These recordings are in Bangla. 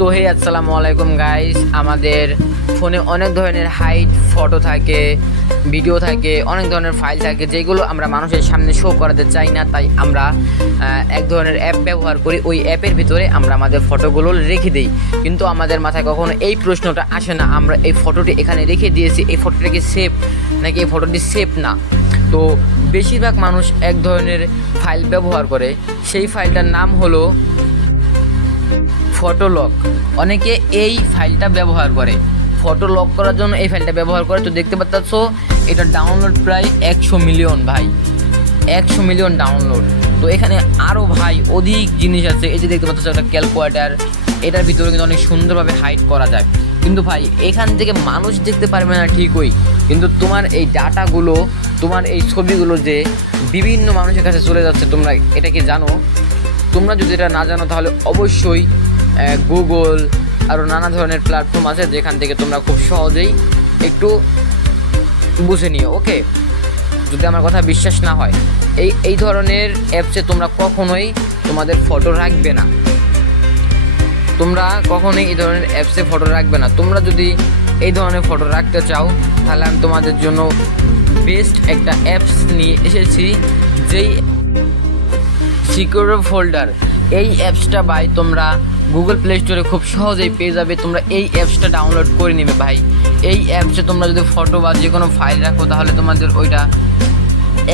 তো হে আসসালামু আলাইকুম গাইস আমাদের ফোনে অনেক ধরনের হাইট ফটো থাকে ভিডিও থাকে, অনেক ধরনের ফাইল থাকে, যেগুলো আমরা মানুষের সামনে শো করাতে চাই না। তাই আমরা এক ধরনের অ্যাপ ব্যবহার করি। ওই অ্যাপের ভিতরে আমরা আমাদের ফটোগুলো রেখে দিই। কিন্তু আমাদের মাথায় কখনো এই প্রশ্নটা আসে না। আমরা এই ফটোটি এখানে রেখে দিয়েছি। এই ফটোটা কি সেফ নাকি এই ফটোটি সেফ না? তো বেশিরভাগ মানুষ এক ধরনের ফাইল ব্যবহার করে। সেই ফাইলটার নাম হলো ফটো লক অনেকে এই ফাইলটা ব্যবহার করে। ফটো লক করার জন্য এই ফাইলটা ব্যবহার করে। তো দেখতে পাচ্ছ, এটা ডাউনলোড প্রায় একশো মিলিয়ন ভাই। একশো মিলিয়ন ডাউনলোড তো এখানে আরও ভাই অধিক জিনিস আছে। এই যে দেখতে পাচ্ছ, একটা ক্যালকুলেটার এটার ভিতরে কিন্তু অনেক সুন্দরভাবে হাইড করা যায়। কিন্তু ভাই, এখান থেকে মানুষ দেখতে পারবে না ঠিকই। কিন্তু তোমার এই ডাটাগুলো তোমার এই ছবিগুলো যে বিভিন্ন মানুষের কাছে চলে যাচ্ছে, তোমরা এটা কি জানো? তোমরা যদি এটা না জানো, তাহলে অবশ্যই গুগল আরও নানা ধরনের প্ল্যাটফর্ম আছে যেখান থেকে তোমরা খুব সহজেই একটু বুঝে নিও ওকে যদি আমার কথা বিশ্বাস না হয়। এই এই ধরনের অ্যাপসে তোমরা কখনোই তোমাদের ফটো রাখবে না। তোমরা কখনোই এই ধরনের অ্যাপসে ফটো রাখবে না। তোমরা যদি এই ধরনের ফটো রাখতে চাও, তাহলে আমি তোমাদের জন্য বেস্ট একটা অ্যাপস নিয়ে এসেছি, যেই সিকিউর ফোল্ডার এই অ্যাপসটা ভাই তোমরা গুগল প্লে স্টোরে খুব সহজেই পেয়ে যাবে। তোমরা এই অ্যাপসটা ডাউনলোড করে নেবে ভাই। এই অ্যাপসে তোমরা যদি ফটো বা যে কোনো ফাইল রাখো, তাহলে তোমাদের ওইটা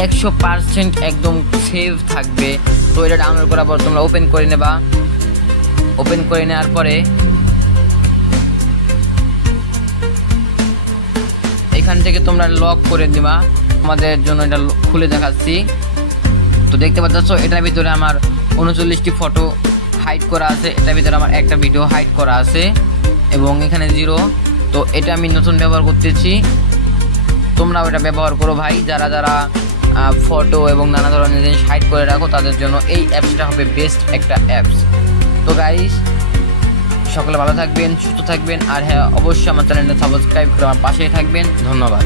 একশো পার্সেন্ট একদম সেভ থাকবে। তো এটা ডাউনলোড করার পর তোমরা ওপেন করে নেবা। ওপেন করে নেওয়ার পরে এখান থেকে তোমরা লক করে দিবা। তোমাদের জন্য এটা খুলে দেখাচ্ছি। তো দেখতে পাচ্ছ এটার ভিতরে আমার উনচল্লিশটি ফটো হাইড করা আছে। এটার ভিতরে আমার একটা ভিডিও হাইড করা আছে এবং এখানে জিরো তো এটা আমি নতুন ব্যবহার করতেছি। তোমরাও এটা ব্যবহার করো ভাই। যারা যারা ফটো এবং নানা ধরনের জিনিস হাইড করে রাখো, তাদের জন্য এই অ্যাপসটা হবে বেস্ট একটা অ্যাপস তো গাইস সকলে ভালো থাকবেন, সুস্থ থাকবেন। আর হ্যাঁ অবশ্যই আমার চ্যানেলটা সাবস্ক্রাইব করে আমার পাশেই থাকবেন। ধন্যবাদ।